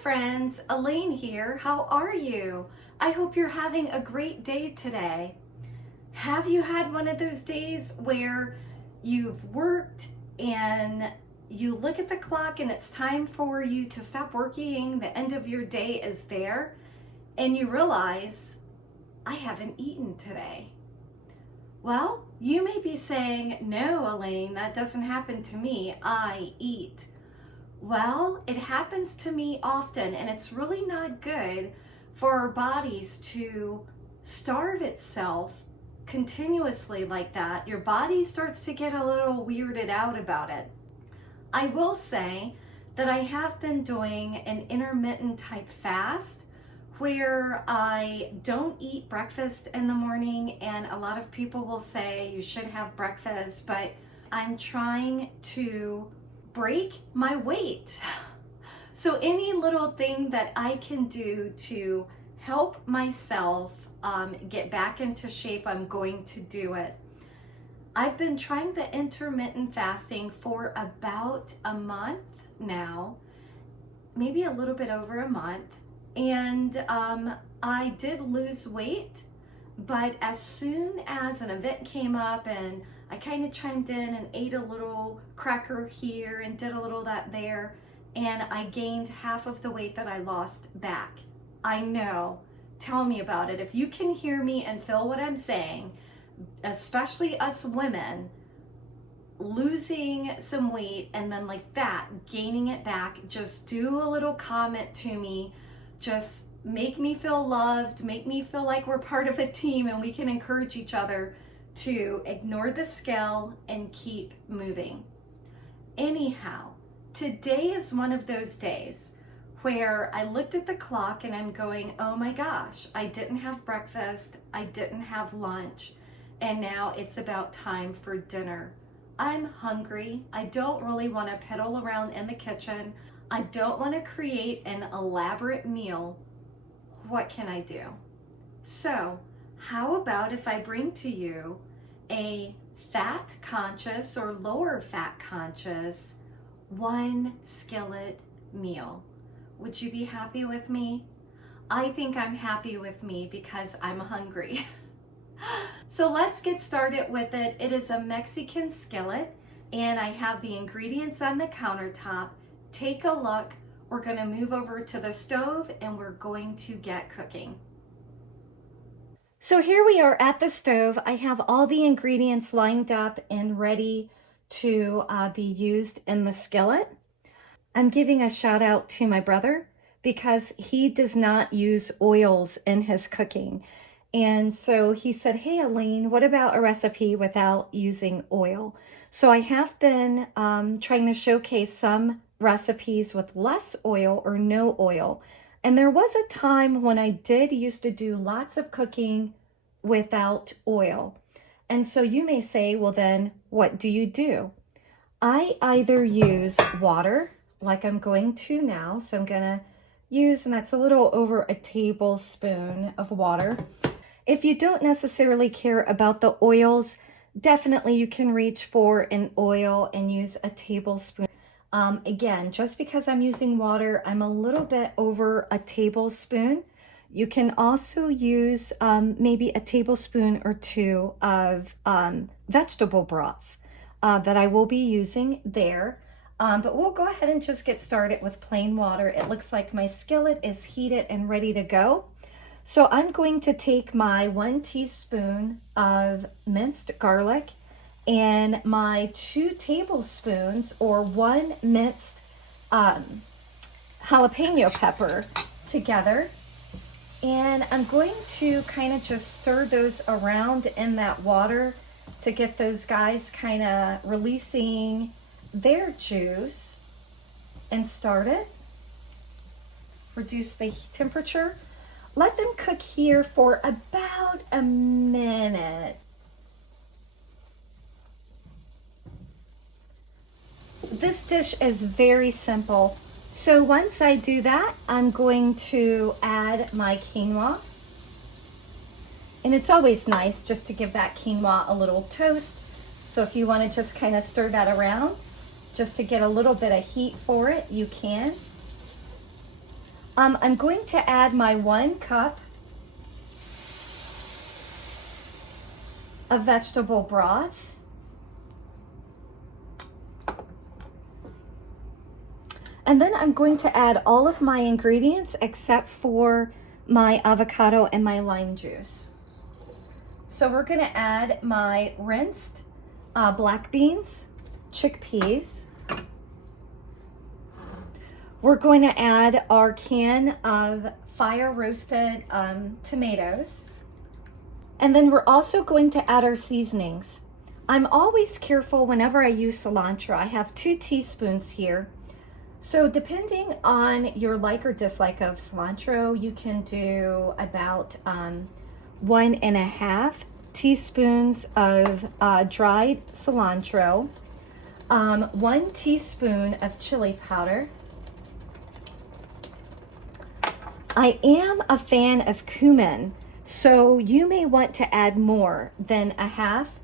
friends, Elaine here. How are you? I hope you're having a great day today. Have you had one of those days where you've worked and you look at the clock and it's time for you to stop working, the end of your day is there, and you realize, I haven't eaten today? Well, you may be saying, no, Elaine, that doesn't happen to me. I eat. Well, it happens to me often, and it's really not good for our bodies to starve itself continuously like that. Your body starts to get a little weirded out about it. I will say that I have been doing an intermittent type fast where I don't eat breakfast in the morning, and a lot of people will say you should have breakfast, but I'm trying to break my weight. So any little thing that I can do to help myself get back into shape, I'm going to do it. I've been trying the intermittent fasting for about a month now, maybe a little bit over a month, and I did lose weight, but as soon as an event came up and I kind of chimed in and ate a little cracker here and did a little that there, and I gained half of the weight that I lost back. I know, tell me about it. If you can hear me and feel what I'm saying, especially us women, losing some weight and then like that, gaining it back, just do a little comment to me. Just make me feel loved, make me feel like we're part of a team and we can encourage each other to ignore the scale and keep moving. Anyhow, today is one of those days where I looked at the clock and I'm going, oh my gosh, I didn't have breakfast, I didn't have lunch, and now it's about time for dinner. I'm hungry. I don't really want to piddle around in the kitchen. I don't want to create an elaborate meal. What can I do? So, how about if I bring to you a fat conscious or lower fat conscious one skillet meal? Would you be happy with me? I think I'm happy with me because I'm hungry. So let's get started with it. It is a Mexican skillet and I have the ingredients on the countertop. Take a look. We're going to move over to the stove and we're going to get cooking. So here we are at the stove. I have all the ingredients lined up and ready to be used in the skillet. I'm giving a shout out to my brother because he does not use oils in his cooking. And so he said, hey, Elaine, what about a recipe without using oil? So I have been trying to showcase some recipes with less oil or no oil. And there was a time when I did used to do lots of cooking without oil. And so you may say, well, then what do you do? I either use water like I'm going to now. So I'm going to use, and that's a little over a tablespoon of water. If you don't necessarily care about the oils, definitely you can reach for an oil and use a tablespoon. Again, just because I'm using water, I'm a little bit over a tablespoon. You can also use maybe a tablespoon or two of vegetable broth that I will be using there. But we'll go ahead and just get started with plain water. It looks like my skillet is heated and ready to go. So I'm going to take my 1 teaspoon of minced garlic and my 2 tablespoons or 1 minced jalapeno pepper together. And I'm going to kind of just stir those around in that water to get those guys kind of releasing their juice and start it. Reduce the temperature. Let them cook here for about a minute. This dish is very simple. So once I do that, I'm going to add my quinoa. And it's always nice just to give that quinoa a little toast. So if you want to just kind of stir that around, just to get a little bit of heat for it, you can. I'm going to add my 1 cup of vegetable broth. And then I'm going to add all of my ingredients except for my avocado and my lime juice. So we're going to add my rinsed black beans, chickpeas. We're going to add our can of fire roasted tomatoes. And then we're also going to add our seasonings. I'm always careful whenever I use cilantro. I have 2 teaspoons here. So depending on your like or dislike of cilantro, you can do about 1.5 teaspoons of dried cilantro, 1 teaspoon of chili powder. I am a fan of cumin, so you may want to add more than a half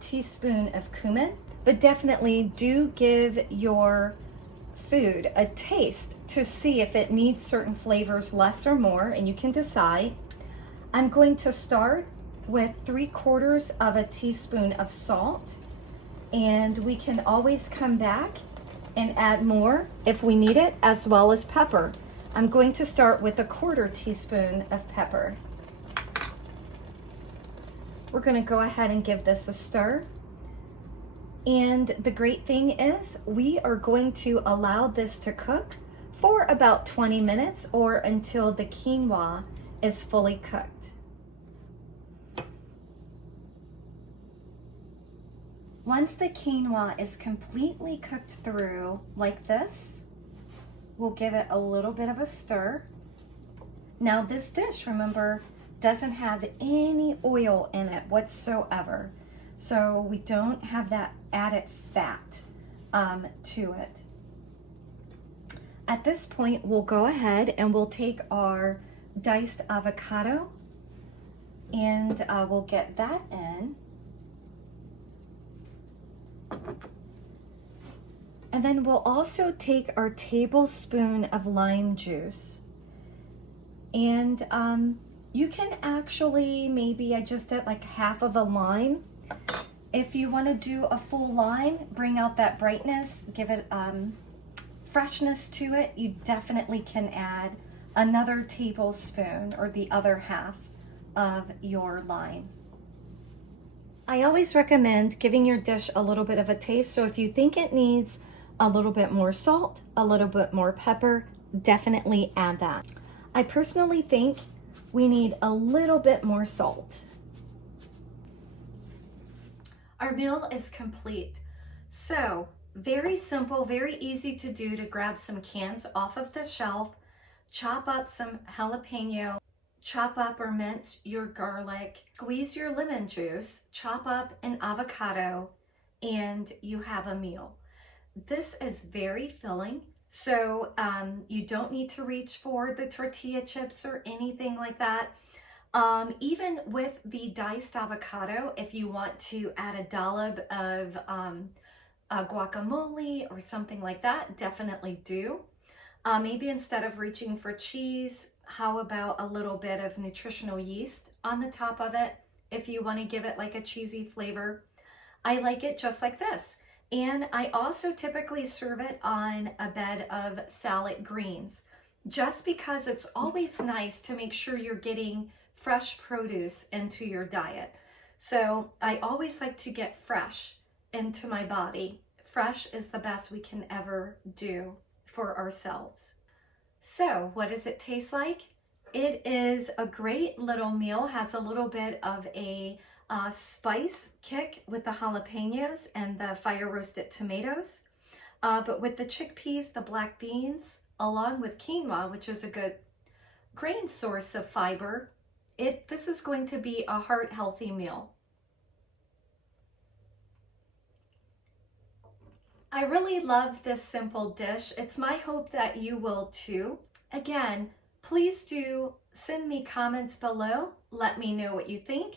teaspoon of cumin, but definitely do give your food a taste to see if it needs certain flavors less or more, and you can decide. I'm going to start with 3/4 of a teaspoon of salt, and we can always come back and add more if we need it, as well as pepper. I'm going to start with 1/4 teaspoon of pepper. We're going to go ahead and give this a stir. And the great thing is we are going to allow this to cook for about 20 minutes or until the quinoa is fully cooked. Once the quinoa is completely cooked through like this, we'll give it a little bit of a stir. Now this dish, remember, doesn't have any oil in it whatsoever. So we don't have that added fat to it. At this point, we'll go ahead and we'll take our diced avocado and we'll get that in. And then we'll also take our tablespoon of lime juice. And you can actually, maybe I just did like half of a lime. If you want to do a full lime, bring out that brightness, give it freshness to it, you definitely can add another tablespoon or the other half of your lime. I always recommend giving your dish a little bit of a taste. So if you think it needs a little bit more salt, a little bit more pepper, definitely add that. I personally think we need a little bit more salt. Our meal is complete. So very simple, very easy to do to grab some cans off of the shelf, chop up some jalapeno, chop up or mince your garlic, squeeze your lemon juice, chop up an avocado, and you have a meal. This is very filling, so you don't need to reach for the tortilla chips or anything like that. Even with the diced avocado, if you want to add a dollop of guacamole or something like that, definitely do. Maybe instead of reaching for cheese, how about a little bit of nutritional yeast on the top of it if you want to give it like a cheesy flavor. I like it just like this. And I also typically serve it on a bed of salad greens, just because it's always nice to make sure you're getting fresh produce into your diet. So I always like to get fresh into my body. Fresh is the best we can ever do for ourselves. So what does it taste like? It is a great little meal, has a little bit of a spice kick with the jalapenos and the fire roasted tomatoes. But with the chickpeas, the black beans, along with quinoa, which is a good grain source of fiber, this is going to be a heart healthy meal. I really love this simple dish. It's my hope that you will too. Again, please do send me comments below. Let me know what you think.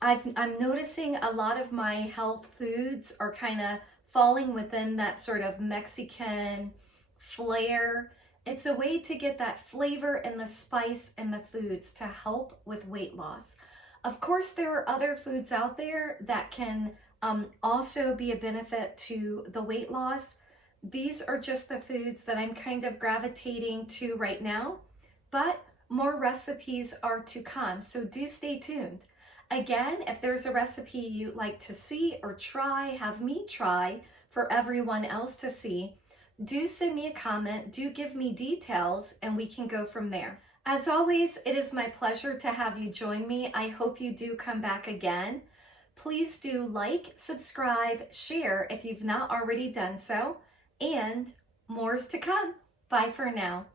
I'm noticing a lot of my health foods are kind of falling within that sort of Mexican flair. It's a way to get that flavor and the spice in the foods to help with weight loss. Of course, there are other foods out there that can also be a benefit to the weight loss. These are just the foods that I'm kind of gravitating to right now, but more recipes are to come, so do stay tuned. Again, if there's a recipe you'd like to see or try, have me try for everyone else to see, do send me a comment, do give me details, and we can go from there. As always, it is my pleasure to have you join me. I hope you do come back again. Please do like, subscribe, share if you've not already done so, and more's to come. Bye for now.